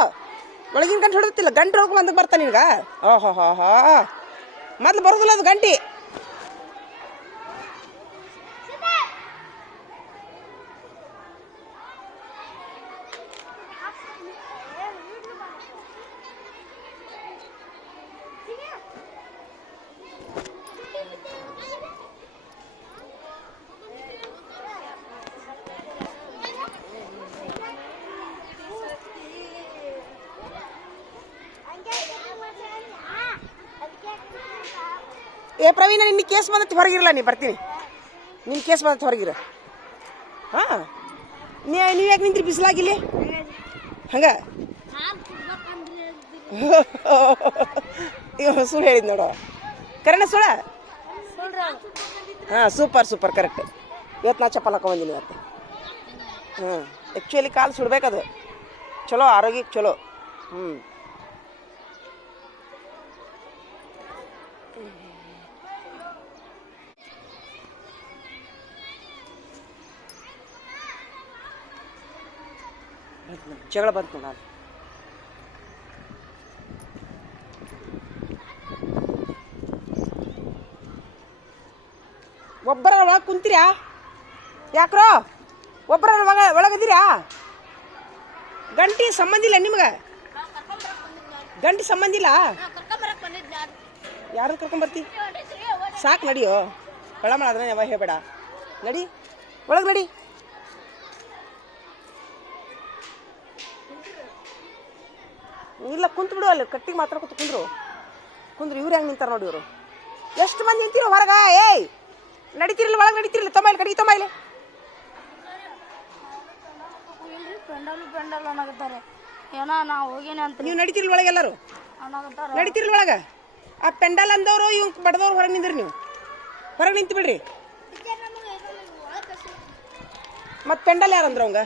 ಒಳಗಿನ ಗಂಟು ಹೊಡೆದಿಲ್ಲ ಗಂಟು ಹೊಡ್ಕೊಂಡು ಬಂದು ಬರ್ತಾನೆ ನಿನ್ಗ? ಓಹೋ ಹೋ ಹೋ ಮೊದ್ಲು ಬರೋದಿಲ್ಲ ಅದು ಗಂಟಿ ಪ್ರವೀಣ ನಿನ್ನ ಕೇಸ್ ಬಂದತ್ ಹೊರಗಿರಲ್ಲ ನೀ ಬರ್ತೀನಿ. ನಿನ್ನ ಕೇಸ್ ಬಂದತ್, ಹೊರಗಿರ. ಹಾಂ. ನೀ, ನೀವು ಯಾಕೆ ನಿಂತ್ರಿ ಬಿಸಿಲಾಗಿಲ್ಲಿ? ಹಂಗೆ? ಸುಳ್ಳು ಹೇಳಿದ್ ನೋಡು. ಕರೆಣ ಸುಳ್ಳ? ಹಾಂ, ಸೂಪರ್ ಸೂಪರ್, ಕರೆಕ್ಟ್. ಇವತ್ತು ನಾ ಚಪ್ಪಲ್ ಹಾಕೊಂಬಂದಿನಿ ಇವತ್ತು. ಹ್ಞೂ ಆ್ಯಕ್ಚುಲಿ ಕಾಲು ಸುಡ್ಬೇಕದು. ಚಲೋ ಆರೋಗ್ಯಕ್ಕೆ ಚಲೋ. ಹ್ಞೂ ಜಗಳ ಬಂತು ನಾನು. ಒಬ್ಬರ ಒಳಗೆ ಕುಂತೀರಾ? ಯಾಕ್ರೋ? ಒಬ್ಬರ ಒಳಗ ಒಳಗದಿರಾ? ಗಂಟಿ ಸಂಬಂಧ ಇಲ್ಲ ನಿಮ್ಗೆ? ಗಂಟಿ ಸಂಬಂಧ ಇಲ್ಲ? ಯಾರನ್ನ ಕರ್ಕೊಂಬರ್ತಿ ಸಾಕು ನಡಿಯೋ. ಒಳಮಳ ಅದನ್ನ ಯಾವ ಹೇಳ್ಬೇಡ. ನಡಿ. ಒಳಗೆ ನಡಿ. ಇಲ್ಲ ಕುಂತು ಬಿಡು ಅಲ್ಲಿ ಕಟ್ಟಿಗೆ ಮಾತ್ರ ಕೂತು ಕುಂದ್ರು. ಕುಂದ್ರು ಇವ್ರು ಹೆಂಗೆ ನಿಂತಾರ ನೋಡಿ ಇವರು. ಎಷ್ಟು ಮಂದಿ ನಿಂತಿರೋ ಹೊರಗ? ಏಯ್! ನಡಿತಿರಲ್ಲ ಒಳಗೆ ತಮ್ಮ ಇಲ್ಲಿ ಕಡಿಗೆ ತೊಂಬೈಲಿ ಪೆಂಡಲ್ ಪೆಂಡಲ್ ಅನ್ನಕತ್ತಾರೆ ಏನೋ ನಾ ಹೋಗೇನೆ ಅಂತ. ನೀವು ನಡೀತಿರ್ಲಿ ಒಳಗೆ ಎಲ್ಲರೂ? ನಡೀತಿರ್ಲಿ ಒಳಗೆ? ಆ ಪೆಂಡಲ್ ಅಂದವರು ಇವ್ ಬಡದವ್ರು ಹೊರಗೆ ನಿಂದ್ರಿ ನೀವು. ಹೊರಗೆ ನಿಂತು ಬಿಡ್ರಿ. ಮತ್ತು ಪೆಂಡಲ್ ಯಾರು ಅಂದ್ರೆ ಅವಂಗ?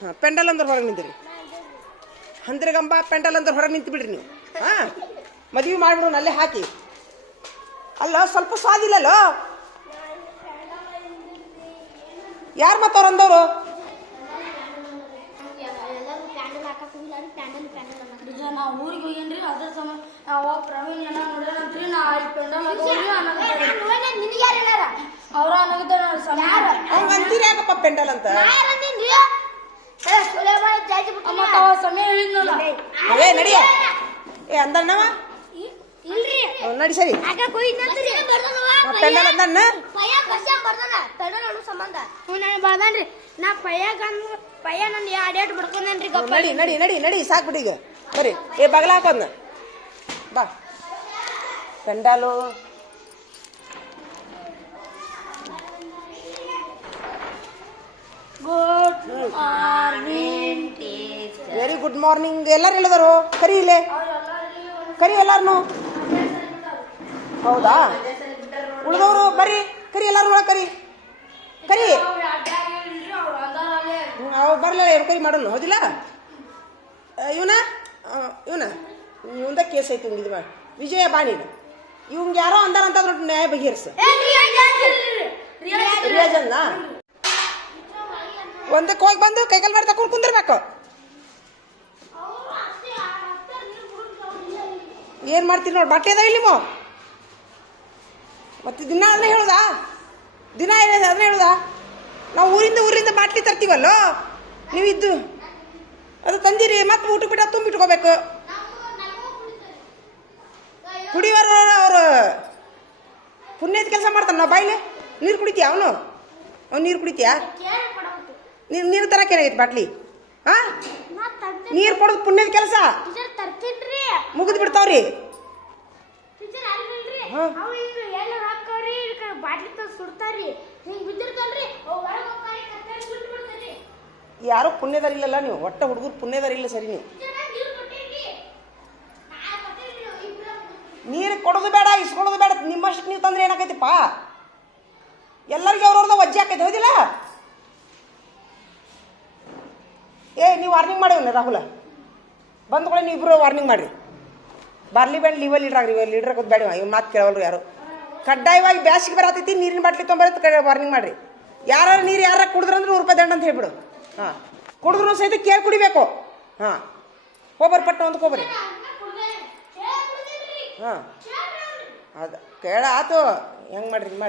ಹಾಂ ಪೆಂಡಲ್ ಅಂದ್ರೆ ಹೊರಗೆ ನಿಂತಿರಿ ಹಂದ್ರಗಂಬ ಪೆಂಡಲ್ ಅಂದ್ರೆ ಹೊರಗೆ ನಿಂತು ಬಿಡ್ರಿ ನೀವು. ಹಾಂ? ಮದುವೆ ಮಾಡಿಬಿಡು ಅಲ್ಲೇ ಹಾಕಿ. ಅಲ್ಲ ಸ್ವಲ್ಪ ಸ್ವಾದಿಲ್ಲಲ್ಲೋ? ಯಾರು ಮತ್ತವ್ರು ಅಂದವರು? ನಾವು ಊರಿಗೆ ಹೋಗೇನ್ರಿ ಅದ್ರ ಸಮ ಅವಾಗ ಪ್ರವೀಣ್ ಏನ ನೋಡ್ಯಾನಂತ್ರಿ ನಾ ಅಲ್ಲಿ ಪೆಂಡಲ್ ಹೋಗಿ ಅನ್ನಕತ್ತಾರ ಅವ್ರ ಅಂತೀರಿ ಯಾಕಪ್ಪ ಪೆಂಡಲ್ ಅಂತ? ಮತ್ತ ಅವ ಸಮಯ ಏ ನಡಿ. ಏ ಅಂದಣ್ಣವ ಇಲ್ರಿ. ನಡಿ ಸರಿ. ಸಂಬಂಧ. ಹ್ಞೂ ನಾನು ಬರ್ದಾನ್ರಿ. ನಾ ಪಯ್ಯಾಗ ಅಂದ್ರ ಪಯ್ಯ ನನ್ನ ಎರಡೆರಡು ಬಡ್ಕೊಂಡೇನ್ರಿ ಅವ್ನ್ ನಡಿ ನಡಿ ನಡಿ ನಡಿ ಸಾಕು ಬಿಡಿ ಈಗ. ಸರಿ ಏ ಬಗಲ ಹಾಕೋದ್ನ ಬಾ. Pandal. Good morning very good morning ಎಲ್ಲರೂ ಹೇಳಿದರು? ಕರಿ ಇಲ್ಲೇ. ಕರಿ ಎಲ್ಲಾರನು? ಹೌದಾ? ಉಳಿದವರು ಬರ್ರಿ ಕರಿ ಎಲ್ಲರೂ ಒಳಗೆ ಕರಿ. ಕರಿ. ಅವ್ರು ಬರಲಿಲ್ಲ ಏನು ಕೈ ಮಾಡೋಣ ಹೌದಿಲ್ಲ? ಇವನ? ಇವನ? ಇವಂದ ಕೇಸ್ ಐತಿ ಹಿಂಗಿದ್ ಇದು ಮಾಡಿ. ವಿಜಯ ಬಾಣಿ ಇವಂಗ ಯಾರೋ ಅಂದಾರಂತ ನ್ಯಾಯ ಬಗೆಹರಿಸ. ರಿಯಾಜನ್ನ ಒಂದಕ್ಕೆ ಹೋಗಿ ಬಂದು ಕೈಗಲ್ ಮಾಡಿ ತಕೊಂಡು ಕುಂದಿರ್ಬೇಕು. ಏನು ಮಾಡ್ತೀರಿ ನೋಡಿ, ಬಟ್ಟೆ ಅದ ಇಲ್ಲಿ ಮತ್ತೆ ದಿನ ಅದನ್ನ ಹೇಳುದಾ? ದಿನ ಏನಿದೆ ಅದನ್ನ ಹೇಳುದಾ? ನಾವು ಊರಿಂದ ಊರಿಂದ ಬಾಟ್ಲಿ ತರ್ತೀವಲ್ಲೋ? ನೀವು ಇದ್ದು. ಅದು ತಂದಿರಿ, ಮತ್ತೆ ಊಟ ಬಿಟ್ಟ ತುಂಬಿಟ್ಕೋಬೇಕು. ಕುಡಿಯೋರ ಅವರು. ಪುಣ್ಯದ ಕೆಲಸ ಮಾಡ್ತಾನ, ನಾವು ಬಾಯ್ಲೆ. ನೀರು ಕುಡಿತೀಯ ಅವನು? ಅವ್ನು ನೀರು ಕುಡಿತೀಯಾ? ನೀರು ನೀರು ತರಕ್ಕೆ ಏನಾಗೈತೆ ಬಾಟ್ಲಿ? ಹಾಂ ನೀರು ಕೊಡೋದು ಪುಣ್ಯದ ಕೆಲಸ? ಮುಗಿದು ಬಿಡ್ತಾವ್ರಿ. ಯಾರು ಪುಣ್ಯದಾರ ಇಲ್ಲಲ್ಲ ನೀವು? ಒಟ್ಟ ಹುಡುಗರು ಪುಣ್ಯದಾರ ಇಲ್ಲ ಸರಿ ನೀವು. ನೀರು ಕೊಡೋದು ಬೇಡ ಇಸ್ಕೊಡೋದು ಬೇಡ ನಿಮ್ಮಷ್ಟು ನೀವು ತಂದ್ರೆ ಏನಾಕೈತಿಪ್ಪ ಎಲ್ಲರಿಗೂ ಅವ್ರವ್ರದ್ದು ವಜ್ಜೆ ಆಕೈತೆ ಹೌದಿಲ್ಲ? ಏ, ನೀವು ವಾರ್ನಿಂಗ್ ಮಾಡಿವನ್ನ ರಾಹುಲ. ಬಂದ ಕೂಡ ನೀವು ಇಬ್ಬರು ವಾರ್ನಿಂಗ್ ಮಾಡಿರಿ. ಬರ್ಲಿ ಲೀವಲ್ ಲೀಡರ್ ಆಗ್ರಿ ಲೀಡ್ರ್ ಹಾಕೋದು ಬೇಡ ಇವ್ ಮಾತು ಕೇಳವಲ್ರು ಯಾರು. ಕಡ್ಡಾಯವಾಗಿ ಬ್ಯಾಸಿಗೆ ಬರತೈತಿ, ನೀರಿನ ಬಾಟ್ಲಿ ಕಡೆ ವಾರ್ನಿಂಗ್ ಮಾಡಿರಿ. ಯಾರು ನೀರು ಯಾರು ಕುಡಿದ್ರಂದ್ರೆ ನೂರು ರೂಪಾಯಿ ದಂಡ ಅಂತ ಹೇಳ್ಬಿಡು. ಹಾಂ. ಕುಡಿದ್ರು ಸಹಿತ ಕೇಳಿ ಕುಡಿಬೇಕು. ಹಾಂ. ಹೋಗ್ಬರ್ ಪಟ್ಟ ಒಂದು ಹೋಗ್ಬರಿ ಹಾಂ. ಅದು ಕೇಳ, ಆತು. ಹೆಂಗೆ ಮಾಡ್ರಿ ಹಿಂಗೆ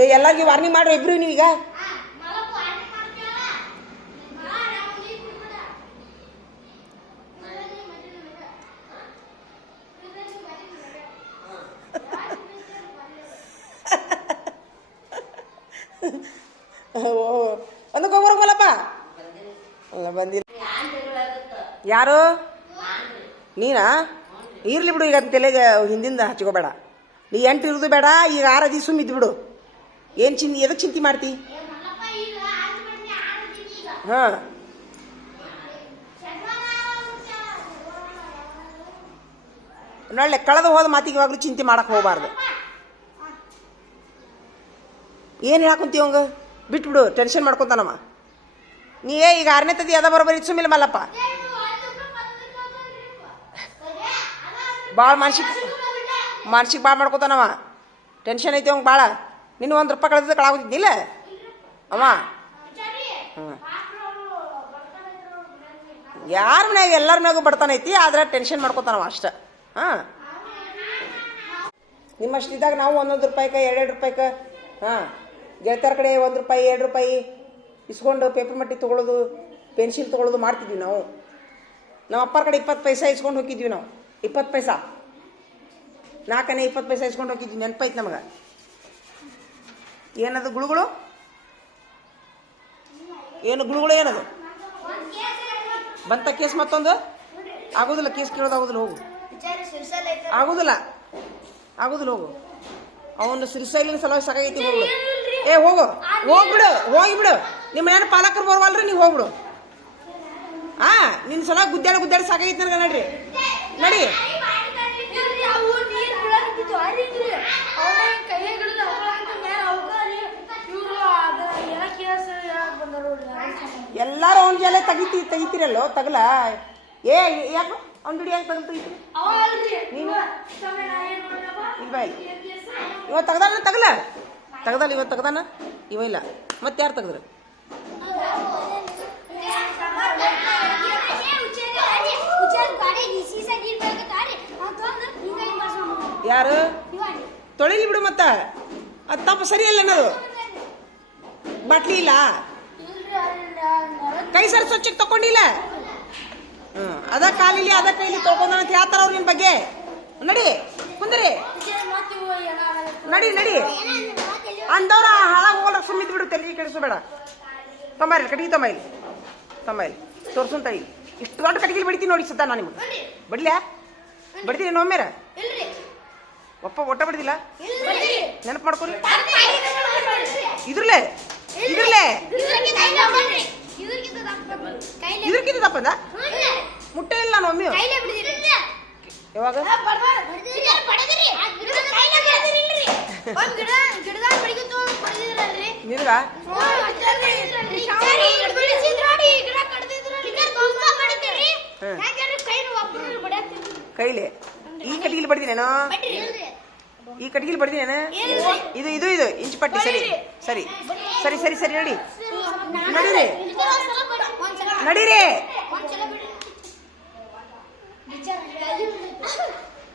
ಏ ಎಲ್ಲಾರ್ಗಿ ವಾರ್ನಿಂಗ್ ಮಾಡ್ರಿ ಇಬ್ರು ನೀವೀಗ. ಒಂದು ಅಲ್ಲ ಯಾರು? ನೀನಾ? ಇರ್ಲಿ ಬಿಡು ಈಗ ತಲೆಗೆ ಹಿಂದಿಂದ ಹಚ್ಕೋಬೇಡ. ನೀ ಎಂಟು ಇರೋದು ಬೇಡ, ಈಗ ಆರದಿ ಸುಮ್ಮಿದ್ದು ಬಿಡು. ಏನು ಚಿನ್ ಎದಕ್ಕೆ ಚಿಂತೆ ಮಾಡ್ತಿ? ಹಾಂ. ನೋಡ್ಲೆ ಕಳೆದು ಹೋದ ಮಾತಿಗೆ ಇವಾಗಲೂ ಚಿಂತೆ ಮಾಡಕ್ಕೆ ಹೋಗಬಾರ್ದು. ಏನು ಹೇಳಕ್ಕಂತೀವಿ ಅವಂಗ? ಬಿಟ್ಬಿಡು ಟೆನ್ಷನ್ ಮಾಡ್ಕೊತಾನಮ್ಮ ನೀ ಏ, ಈಗ ಆರನೇ ತದಿ ಅದ ಬರೋಬ್ಬರಿ ಸುಮ್ಮಿಲ್ಲ ಮಲ್ಲಪ್ಪ. ಭಾಳ ಮಾನಸಿಕ ಮಾನಸಿಕ ಭಾಳ ಮಾಡ್ಕೊತಾನವ ಟೆನ್ಷನ್ ಐತಿ ಅವ್ಗೆ ಭಾಳ ನಿನ್ನ ಒಂದು ರೂಪಾಯಿ ಕಳೆದ ಕಳಾಗುತ್ತಿದ್ದಿಲ್ಲ ಅವ? ಹ್ಞೂ ಯಾರ ಮನ್ಯಾಗ ಎಲ್ಲರ ಮ್ಯಾಗೂ ಬಡ್ತಾನ ಐತಿ, ಆದ್ರೆ ಟೆನ್ಷನ್ ಮಾಡ್ಕೊತಾನವ ಅಷ್ಟ. ಹಾಂ. ನಿಮ್ಮಷ್ಟಿದ್ದಾಗ ನಾವು ಒಂದೊಂದು ರೂಪಾಯಿಗೆ ಎರಡೆರಡು ರೂಪಾಯಿಗೆ ಹಾಂ. ಗೆಳತಿಯರ ಕಡೆ ಒಂದು ರೂಪಾಯಿ, ಎರಡು ರೂಪಾಯಿ ಇಸ್ಕೊಂಡು ಪೇಪರ್ ಮಟ್ಟಿ ತೊಗೊಳೋದು ಪೆನ್ಸಿಲ್ ತೊಗೊಳೋದು ಮಾಡ್ತಿದ್ವಿ ನಾವು. ನಮ್ಮ ಅಪ್ಪರ ಕಡೆ ಇಪ್ಪತ್ತು ಪೈಸಾ ಇಸ್ಕೊಂಡು ಹೋಗಿದ್ವಿ ನಾವು. ಇಪ್ಪತ್ತು ಪೈಸಾ. ನಾಲ್ಕನೇ ಇಪ್ಪತ್ತು ಪೈಸೆ ಇಸ್ಕೊಂಡು ಹೋಗಿದ್ವಿ ನೆನಪೈತೆ ನಮಗೆ. ಏನದು ಗುಳುಗಳು? ಏನು ಗುಳುಗಳು ಏನದು? ಬಂತ ಕೇಸ್ ಮತ್ತೊಂದು? ಆಗೋದಿಲ್ಲ, ಕೇಸ್ ಕೇಳೋದು ಆಗೋದಿಲ್ಲ, ಹೋಗು. ಆಗೋದಿಲ್ಲ. ಆಗೋದಿಲ್ಲ, ಹೋಗು. ಅವನು ಶ್ರೀಶೈಲಿನ ಸಲುವಾಗಿ ಸಾಕಾಗೈತಿ, ಹೋಗ್ಬಿಡು. ಏ, ಹೋಗು. ಹೋಗ್ಬಿಡು, ಹೋಗಿಬಿಡು. ನಿಮ್ಮ ಮನೆಯ ಪಾಲಕರು ಬರುವಲ್ರಿ, ನೀವು ಹೋಗ್ಬಿಡು. ಆ, ನಿನ್ನ ಸಲ ಗುದ್ದಾಡಿ ಗುದ್ದಾಡಿ ಸಾಕಾಗೈತಿ ನನಗೆ, ನಡ್ರಿ. ನಡಿ. ತೆಗಿತಿ ತೆಗಿತೀರಲ್ಲೋ ತಗಲ? ಏ ಯಾಕೆ? ಅವ್ನು ಬಿಡಿ ಯಾಕೆ ತೆಗೆದು ತೆಗಿತೀರಿ ನೀನು? ಇಲ್ವಾ ಇಲ್ಲ. ಇವ ತೆಗ್ದಾನ ತಗಲ? ತೆಗ್ದಲ್ಲ ಇವ ತೆಗ್ದಾನ? ಇವ ಇಲ್ಲ. ಮತ್ತೆ ಯಾರು ತೆಗ್ದ್ರು? ಯಾರು? ತೊಳಿಲಿ ಬಿಡು ಮತ್ತ. ಅದು ತಪ್ಪು ಸರಿ ಅಲ್ಲ ಅನ್ನೋದು. ಬಾಟ್ಲಿ ಇಲ್ಲ? ಕೈ ಸರಿ ಸ್ವಚ್ಛಕ್ಕೆ ತಕೊಂಡಿಲ್ಲ ಹ್ಮ್. ಅದ ಕಾಲಿಲಿ ಅದ ಕೈಲಿ ತಗೊಂಡ ಅಂತ ಹೇಳ್ತಾರ ಅವ್ರ ನಿನ್ ಬಗ್ಗೆ. ನಡಿ ಕುಂದ್ರಿ. ನಡಿ ನಡಿ. ಅಂದವ್ರ ಹಾಳಾಗ ಹೋಗಲ್ಲ ಸುಮ್ಮಿದ್ ಬಿಡು. ತಲೆ ತಮ್ಮ ಇಲ್ಲಿ ಕಟ್ಟಿಗೆ ತಮ್ಮ ಇಲ್ಲಿ ತಮ್ಮ ಇಲ್ಲಿ ತೋರ್ಸುನ್ ಇಲ್ಲಿ ಇಷ್ಟು ದೊಡ್ಡ ಕಟ್ಟಿಗೆ ಬಿಡ್ತೀನಿ ನೋಡಿ ಸದ್ದ ನಾನು ನಿಮ್ಗೆ. ಬಡ್ಲ್ಯಾ ಬಡ್ತೀನಿ ಒಮ್ಮೆರ? ಒಪ್ಪ ಒಟ್ಟ ಬಡ್ದಿಲ್ಲ? ನೆನಪು ಮಾಡ್ಕೊಳ್ಳಿ ಇದ್ರಲ್ಲೇ? ಇದ್ರಲ್ಲೇ ತಪ್ಪಂದ ಮುಟ್ಟೆ ಇಲ್ಲ ನಾನು ಒಮ್ಮೆ ಯಾವಾಗ? ನಿನಗ ಕೈಲಿ ಈ ಕಟ್ಟಿಗೆ ಬಡ್ದಿನೇನೋ? ಈ ಕಟ್ಗಿಲ್ ಬಡ್ದಿನೇನ ಇದು ಇದು ಇದು ಇಂಚು ಪಟ್ಟಿ ಸರಿ ಸರಿ. ಸರಿ ಸರಿ ಸರಿ ನಡಿ. ನಡೀರಿ. ನಡೀರಿ.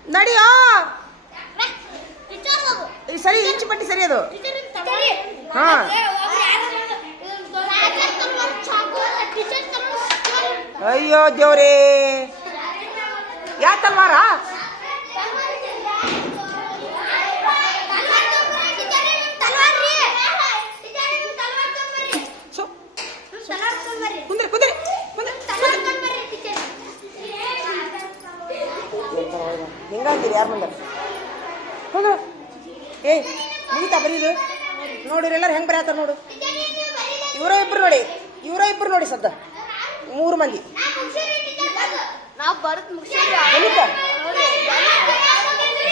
ನಡಿಯೋ. ಸರಿ ಇಂಚು ಪಟ್ಟಿ ಸರಿ ಅದು. ಹಾ. ಅಯ್ಯೋ ದೇವ್ರೇ. ಯಾ ತಲ್ವಾರ ಸೊ ಕುಂದ್ರಿ ಕುಂದ್ರಿ ಕುಂದ್ರಿ ಹಿಂಗಾಗಿರಿ ಯಾರು ಬಂದರು ಹೌದು ಏ ಮುಗಿತಾ ಬರೀದು. ನೋಡಿರಿ ಎಲ್ಲರೂ ಹೆಂಗೆ ಬರೆಯತ್ತಾರ ನೋಡು. ಇವರೋ ಇಬ್ರು ನೋಡಿ. ಇವರೋ ಇಬ್ರು ನೋಡಿ ಸದ್ದ. ಮೂರು ಮಂದಿ. ಗಣಿತ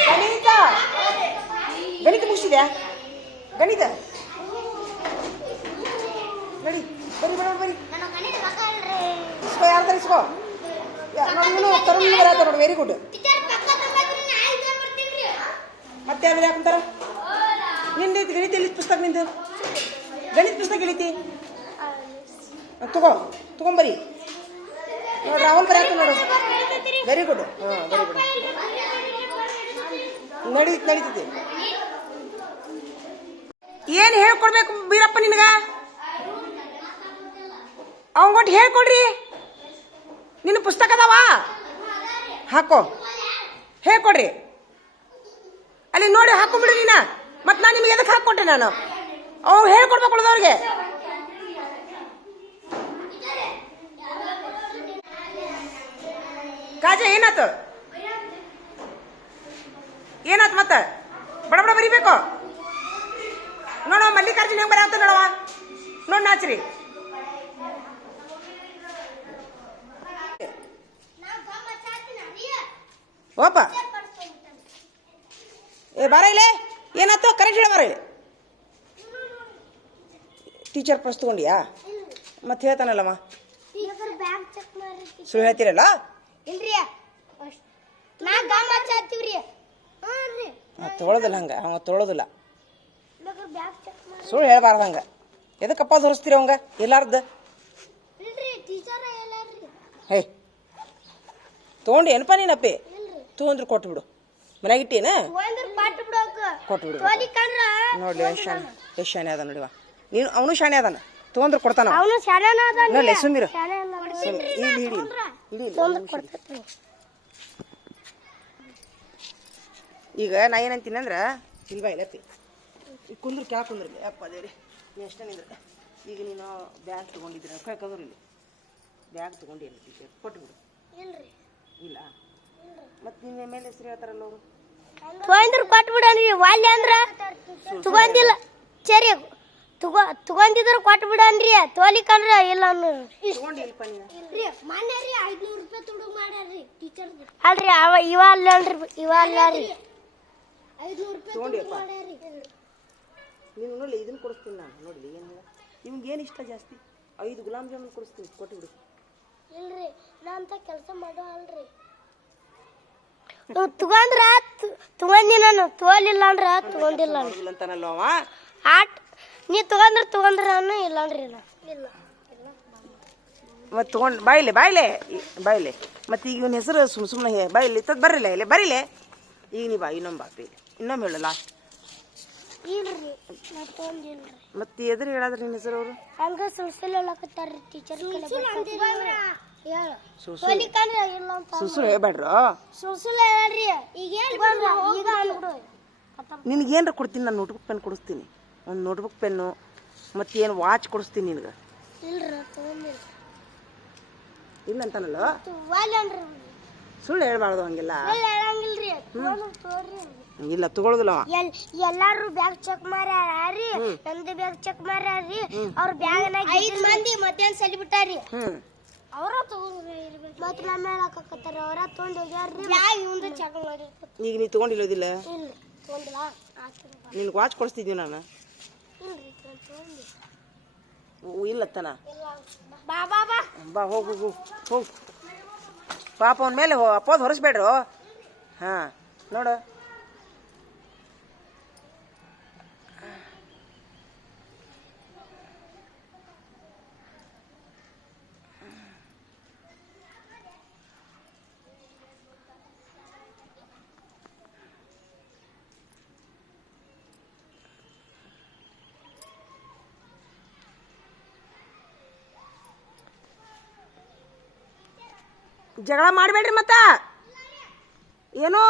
ಗಣಿತ ಗಣಿತ ಮುಗಿಸಿದ್ಯಾ? ಗಣಿತ? ನಡಿ ಬರಿ ಬರೋಣ ಬರಿ. ಇಸ್ಕೋ ಯಾರ್ದಾರ ಇಸ್ಕೋ. ಯಾ- ನೋಡಿ ಇವನು ತರುಣ್ ಬರತ್ತ ನೋಡಿ ವೆರಿ ಗುಡ್ ಮತ್ತೆ ಯಾರು ಯಾಕಂತಾರ ನಿಂದೈತಿ ಗಣಿತ ಎಲ್ಲಿ ಪುಸ್ತಕ ನಿಂದು? ಗಣಿತ ಪುಸ್ತಕ ಇಳಿತಿ ತಗೋ, ತಗೊಂಬರಿ. ನೋಡಿ, ರಾಹುಲ್ ಬರ ನೋಡು. ವೆರಿ ಗುಡ್ ಹಾಂ ವೆರಿ ಗುಡ್ ನಡೀತ್ ನಡೀತೈತಿ. ಏನು ಹೇಳ್ಕೊಡ್ಬೇಕು ಬೀರಪ್ಪ ನಿನಗ? ಅವಂಗೊಟ್ಟು ಹೇಳ್ಕೊಡ್ರಿ. ನಿನ್ನ ಪುಸ್ತಕ ಅದಾವ? ಹಾಕೋ. ಹೇಳ್ಕೊಡ್ರಿ. ಅಲ್ಲಿ ನೋಡಿ ಹಾಕೊಂಬಿಡ್ರಿ ನೀನ. ಮತ್ತೆ ನಾನು ನಿಮಗೆ ಎದಕ್ಕೆ ಹಾಕ್ಕೊಟ್ಟೆ ನಾನು? ಅವ್ರು ಹೇಳ್ಕೊಡ್ಬೇಕು ಉಳ್ದವ್ರಿಗೆ ಕಾಜ ಏನಾತು? ಏನಾತು ಮತ್ತ? ಬಡ ಬಡ ಬರಿಬೇಕು? ನೋಡವ ಮಲ್ಲಿಕಾರ್ಜುನ ಹೆಂಗ್ ಬರಾತ ನೋಡವ. ನೋಡ್ ನಾಚ್ರಿ. ಓಪ. ಏ ಬಾರ ಇಲ್ಲೇ? ಏನಾಯ್ತು? ಕರೆಕ್ಟ್ ಹೇಳಿ ಬಾರ ಇಲ್ಲಿ. ಟೀಚರ್ ಪರ್ಸ್ ತಗೊಂಡಿಯಾ? ಮತ್ತೆ ಹೇಳ್ತಾನಲ್ಲಮ್ಮ. ಸುಳ್ಳು ಹೇಳ್ತೀರಲ್ಲ? ತೊಗೊಳೋದಿಲ್ಲ ಹಂಗೆ. ಅವ ತೊಳೋದಿಲ್ಲ. ಸುಳ್ಳು ಹೇಳ್ಬಾರ್ದು ಹಂಗೆ. ಎದಕ್ಕಪ್ಪ ತೋರಿಸ್ತೀರಿ ಅವಂಗ? ಎಲ್ಲಾರ್ದ? ಹೇ. ತೊಗೊಂಡು ಏನಪ್ಪ ನೀನಪ್ಪಿ? ಇಲ್ರಿ. ತೊಗೊಂಡ್ರು ಕೊಟ್ಬಿಡು. ಮನ್ಯಾಗ ಕೊಟ್ಬಿಡು ನೋಡ್ಲಿ ಎಷ್ಟು ಶಾಣೆ ಎಷ್ಟು ಶಾನೆ ಅದ ನೋಡಿವ ನೀನು ಅವನು ಶಾಣೆ ಅದಾನ. ತೊಗೊಂಡ್ರೆ ಕೊಡ್ತಾನ ನೋಡ್ಲಿ ಸುಮ್ಮಿರು ಇಲ್ಲಿ ಹಿಡಿ ಹಿಡಿ ಈಗ ನಾ ಏನಂತೀನಿ ಅಂದ್ರೆ ಇಲ್ವಾ ಇಲ್ಲಪ್ಪಿ ಈಗ ಕುಂದ್ರು ಕೆಳ ಕುಂದ್ರಲ್ಲಿ ಅಪ್ಪ ದೇವ್ರಿ. ನೀ ಅಷ್ಟೇ ನಿಂದ್ರೆ. ಈಗ ನೀನು ಬ್ಯಾಗ್ ತೊಗೊಂಡಿದ್ರೆ ಕೈ ಕದ್ರು ಇಲ್ಲಿ. ಬ್ಯಾಗ್ ತೊಗೊಂಡಿ ಟೀಚರ್ ಕೊಟ್ಬಿಡು. ಇಲ್ಲ. ಮತ್ತೆ ನಿನ್ನ ಮೇಲೆ ಹೆಸರು ಹೇಳ್ತಾರಲ್ಲ ಅವರು? ತೊಂದ್ರ ಕೊಟ್ಟು ಬಿಡನ್ರಿ ವಾಲ್ಯ ಅಂದ್ರ ತಗೊಂದಿಲ್ಲ ಸರಿ ತಗೋ ತಗೊಂದಿದ್ರ ಕೊಟ್ಟು ಬಿಡನ್ರಿ ತೋಲಿ ಕಂಡ್ರ ಇಲ್ಲ ಅಲ್ರಿ ಅವ ಇವ ಅಲ್ಲ ಅಲ್ರಿ ಇವ ಅಲ್ಲ ರೀ. ನೀನು ನೋಡಲಿ ಇದನ್ನ ಕೊಡಿಸ್ತೀನಿ ನಾನು. ನೋಡಿ ಏನು ನಿಮ್ಗೆ ಏನು ಇಷ್ಟ ಜಾಸ್ತಿ? ಐದು ಗುಲಾಬ್ ಜಾಮೂನ್ ಕೊಡಿಸ್ತೀನಿ ಕೊಟ್ಟುಬಿಡು ಇಲ್ರಿ ನಾ ಅಂತ ಕೆಲಸ ಮಾಡೋ ಅಲ್ರಿ. ತಗೊಂಡ್ರ ತಗೊಂಡಿ ನಾನು ತಗೋಲಿಲ್ಲ ಅಂದ್ರ ತಗೊಂಡಿಲ್ಲ. ಇಲ್ಲ ಅಂತಾನಲ್ಲ ಅವ? ಆಟ್ ನೀ ತಗೊಂಡ್ರ ತಗೊಂಡ್ರ ನಾನು ಇಲ್ಲ ಅಂದ್ರಿ ಇಲ್ಲ ಮತ್ತೆ ತಗೊಂಡ್ ಬಾಯ್ಲೆ ಬಾಯ್ಲೆ. ಬಾಯ್ಲೆ. ಮತ್ತೆ ಈಗ ಇವನ ಹೆಸರು ಸುಮ್ ಸುಮ್ಮನೆ ಬಾಯ್ಲಿ ತದ್ ಬರಲಿಲ್ಲ ಇಲ್ಲಿ ಬರೀಲೆ ಈಗ ನೀ ಬಾ ಇನ್ನೊಮ್ಮೆ ಬಾಪಿ ಇನ್ನೊಮ್ಮೆ ಹೇಳಲ್ಲ. ಮತ್ತೆ ಎದುರು ಹೇಳಾದ್ರೆ ನಿನ್ನ ಹೆಸರು ಅವರು? ಹಂಗ ಸುಳ್ಸುಲ್ ಹೇಳಕತ್ತಾರ್ರಿ ಟೀಚರ್ ಸುಳ್ಳು ಹೇಳ್ಬೇಡ್ರು. ನಿನಗೇನ್ರ ಕೊಡ್ತೀನಿ? ನಾನು ನೋಟ್ಬುಕ್ ಪೆನ್ ಕೊಡಿಸ್ತೀನಿ. ಒಂದು ನೋಟ್ಬುಕ್ ಪೆನ್ನು ಮತ್ತೆ ಏನು ವಾಚ್ ಕೊಡಿಸ್ತೀನಿ ನಿನಗೆ. ಇಲ್ಲ ಅಂತಾನಲ್ಲ? ಸುಳ್ಳು ಹೇಳ್ಬಾರ್ದು ಹಂಗಿಲ್ಲ. ಇಲ್ಲ ತಗೊಳ್ಳೋದಿಲ್ಲ ಎಲ್ಲಾರು ಬ್ಯಾಗ್ ಚೆಕ್ ಮಾಡ್ಯಾರೀ ನಂದು ಬ್ಯಾಗ್ ಚೆಕ್ ಮಾಡ್ಯಾರಿ ಅವ್ರ ಬ್ಯಾಗ್ ಐದು ಮಂದಿ ಮಧ್ಯಾಹ್ನ ಸಲಿ ಬಿಟ್ಟಾರಿ ಅವರ ತಗೊಂಡ್ರಿ ಮತ್ ನಮ್ಮ ಹೇಳಕತ್ತಾರ ಅವರ ತಗೊಂಡ್ ಹೋಗ್ಯಾರ್ರಿ ಬ್ಯಾಗ್ ಇವಂದ ಚೆಕ್ ಮಾಡಿರ್ಬೇಕು ಈಗ ನೀ ತೊಗೊಂಡಿಲ್ಲೋದಿಲ್ಲ ತಗೊಂಡಿಲ್ಲ. ನಿನ್ಗೆ ವಾಚ್ ಕೊಡಿಸ್ತಿದ್ವಿ ನಾನು. ಇಲ್ರಿ ತಗೊಂಡಿ. ಓ, ಇಲ್ಲ ಅತ್ತನ ಬಾ ಬಾ ಬಾ. ಬಾ ಹೋಗು ಹೋಗು ಹೋಗು. ಪಾಪ ಅವನ ಮೇಲೆ ಹೋ ಅಪ್ಪೋದು ಹೊರಿಸ್ಬೇಡ್ರು? ಹಾಂ ನೋಡು. ಜಗಳ ಮಾಡಬೇಡ್ರಿ ಮತ್ತ? ಏನು